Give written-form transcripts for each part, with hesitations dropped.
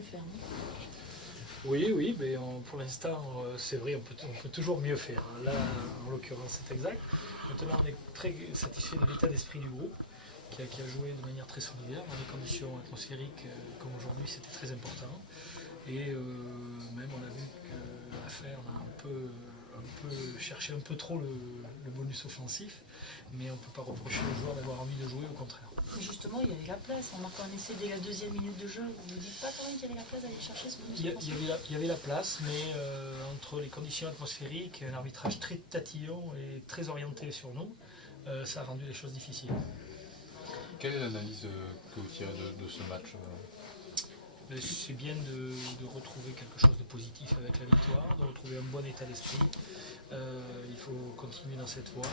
mieux faire. Oui, mais pour l'instant, c'est vrai, on peut toujours mieux faire. Là, en l'occurrence, c'est exact. Maintenant, on est très satisfait de l'état d'esprit du groupe, qui a joué de manière très solidaire, dans des conditions atmosphériques comme aujourd'hui, c'était très important. Et même, on a vu qu'à la fin, on a un peu cherché un peu trop le bonus offensif, mais on ne peut pas reprocher aux joueurs d'avoir envie de jouer, au contraire. Mais justement, il y avait la place. On marque un essai dès la deuxième minute de jeu. Vous ne vous dites pas quand même qu'il y avait la place d'aller chercher ce bonus offensif? Il y avait la place, mais entre les conditions atmosphériques, un arbitrage très tatillon et très orienté sur nous, ça a rendu les choses difficiles. Quelle est l'analyse que vous tirez de ce match? C'est bien de retrouver quelque chose de positif avec la victoire, de retrouver un bon état d'esprit. Il faut continuer dans cette voie.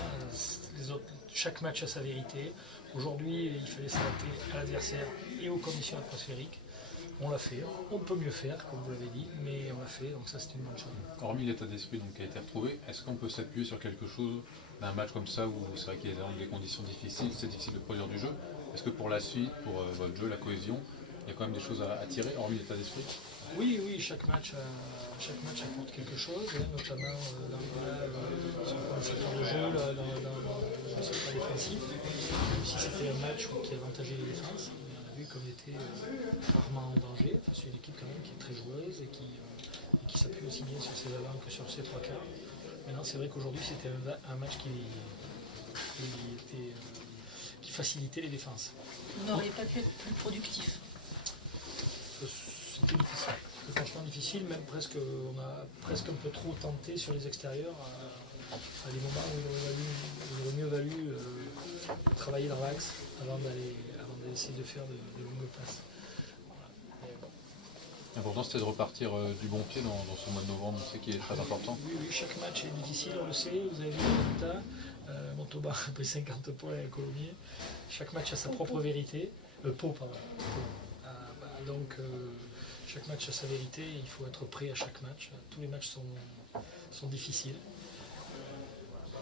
Chaque match a sa vérité. Aujourd'hui, il fallait s'adapter à l'adversaire et aux conditions atmosphériques. On l'a fait. On peut mieux faire, comme vous l'avez dit, mais on l'a fait, donc ça c'est une bonne chose. Hormis l'état d'esprit qui a été retrouvé, est-ce qu'on peut s'appuyer sur quelque chose d'un match comme ça où c'est vrai qu'il y a des conditions difficiles, c'est difficile de produire du jeu? Est-ce que pour la suite, pour votre jeu, la cohésion, il y a quand même des choses à tirer, hormis l'état d'esprit? Oui, chaque match apporte quelque chose, notamment sur le secteur de jeu, dans le secteur défensif. Même si c'était un match qui avantageait les défenses, on a vu qu'on était rarement en danger. Enfin, c'est une équipe quand même qui est très joueuse et qui s'appuie aussi bien sur ses avants que sur ses trois quarts. Maintenant, c'est vrai qu'aujourd'hui, c'était un match qui facilitait les défenses. Vous n'auriez pas pu être plus productif? C'était difficile. C'était franchement difficile, même presque, on a presque un peu trop tenté sur les extérieurs à des moments où il aurait mieux valu travailler dans l'axe avant d'essayer de faire de longues passes. L'important c'était de repartir du bon pied dans ce mois de novembre, on sait qu'il est très important. Oui, chaque match est difficile, on le sait, vous avez vu le résultat. Montauban a pris 50 points à Colomiers. Chaque match a sa propre vérité. Pau, pardon. Donc chaque match a sa vérité, il faut être prêt à chaque match. Tous les matchs sont difficiles.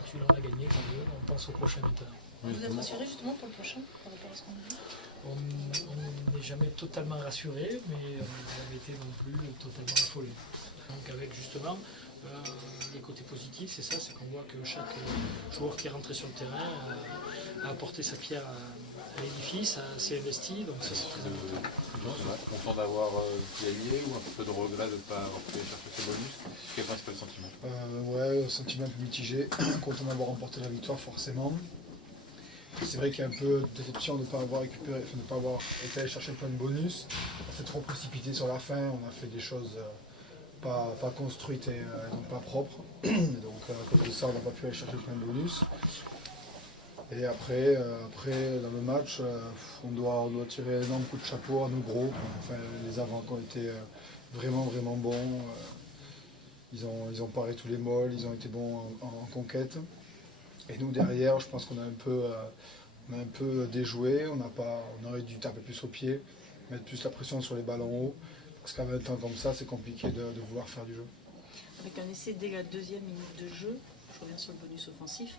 Tu l'en as gagné, tant mieux, on pense au prochain maintenant. Vous êtes rassuré justement pour le prochain par rapport à ce qu'on a vu? On n'est jamais totalement rassuré, mais on n'a jamais été non plus totalement affolé. Donc avec justement les côtés positifs, c'est ça, c'est qu'on voit que chaque joueur qui est rentré sur le terrain a apporté sa pierre à l'édifice, s'est investi, donc ça c'est très important. Content d'avoir gagné ou un peu de regret de ne pas avoir pu chercher ce bonus? Quel est le principal sentiment? Ouais, un sentiment un peu mitigé, content d'avoir remporté la victoire forcément. C'est vrai qu'il y a un peu de déception de ne pas avoir récupéré, de ne pas avoir été allé chercher plein de bonus. On s'est trop précipité sur la fin, on a fait des choses pas construites et donc pas propres. Donc à cause de ça, on n'a pas pu aller chercher plein de bonus. Et après dans le match, on doit tirer un énorme coup de chapeau à nos gros. Enfin, les avants qui ont été vraiment bons. Ils ont paré tous les molles, ils ont été bons en conquête. Et nous derrière, je pense qu'on a un peu déjoué, on aurait dû taper plus au pied, mettre plus la pression sur les ballons hauts, parce qu'à 20 ans comme ça, c'est compliqué de vouloir faire du jeu. Avec un essai dès la deuxième minute de jeu, je reviens sur le bonus offensif,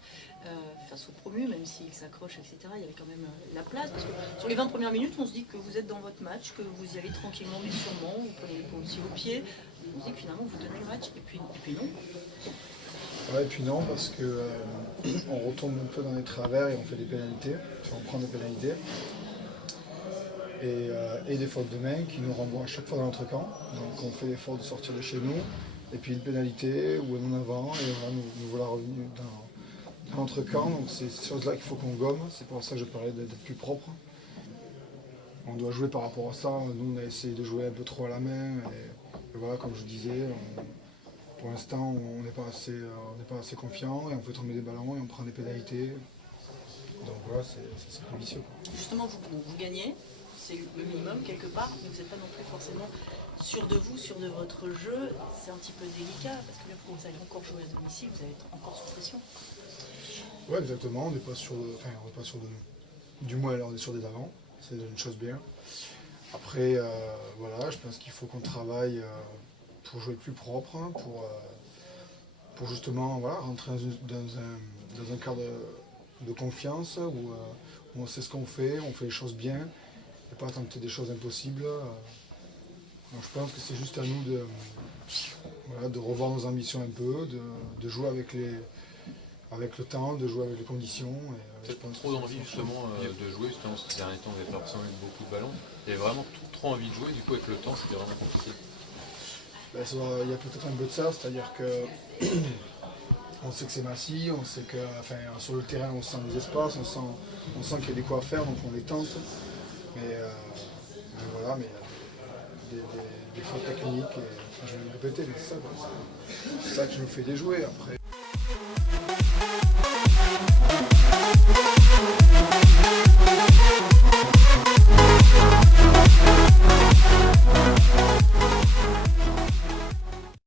face au promu, même s'il s'accroche, etc., il y avait quand même la place, parce que sur les 20 premières minutes, on se dit que vous êtes dans votre match, que vous y allez tranquillement mais sûrement, vous prenez les points aussi au pied, on se dit que finalement vous donnez le match, et puis non. Ouais, et puis non, parce que on retombe un peu dans les travers et on fait des pénalités, enfin, on prend des pénalités. Et des fautes de main qui nous renvoient à chaque fois dans notre camp. Donc on fait l'effort de sortir de chez nous, et puis une pénalité ou un en avant, et voilà, nous voilà revenus dans notre camp. Donc c'est ces choses-là qu'il faut qu'on gomme, c'est pour ça que je parlais d'être plus propre. On doit jouer par rapport à ça, nous on a essayé de jouer un peu trop à la main, et voilà, comme je disais, pour l'instant, on n'est pas assez confiant et on fait tomber des ballons et on prend des pénalités. Donc voilà, c'est plus vicieux. Justement, vous gagnez, c'est le minimum quelque part, mais vous n'êtes pas non plus forcément sûr de vous, sûr de votre jeu. C'est un petit peu délicat parce que vous allez encore jouer à domicile, vous allez être encore sous pression. Ouais, exactement, on n'est pas sûr de nous. Du moins, alors on est sûr des avants, c'est une chose bien. Après, voilà, je pense qu'il faut qu'on travaille pour jouer plus propre, hein, pour justement voilà, rentrer dans un cadre de confiance où on sait ce qu'on fait les choses bien, et pas tenter des choses impossibles. Donc je pense que c'est juste à nous de revoir nos ambitions un peu, de jouer avec le temps, de jouer avec les conditions. Et, je Peut-être pense trop que d'envie ça justement de jouer, justement ces derniers temps, vous n'avez pas forcément eu beaucoup de ballons. Il y avait vraiment trop envie de jouer, du coup avec le temps c'était vraiment compliqué. Ben, il y a peut-être un peu de ça, c'est-à-dire que on sait que c'est massif, on sait que sur le terrain on sent les espaces, on sent qu'il y a des quoi à faire, donc on les tente. Mais voilà, mais il y a des fautes techniques, je vais me répéter, mais c'est ça, quoi. C'est ça qui nous fait déjouer après.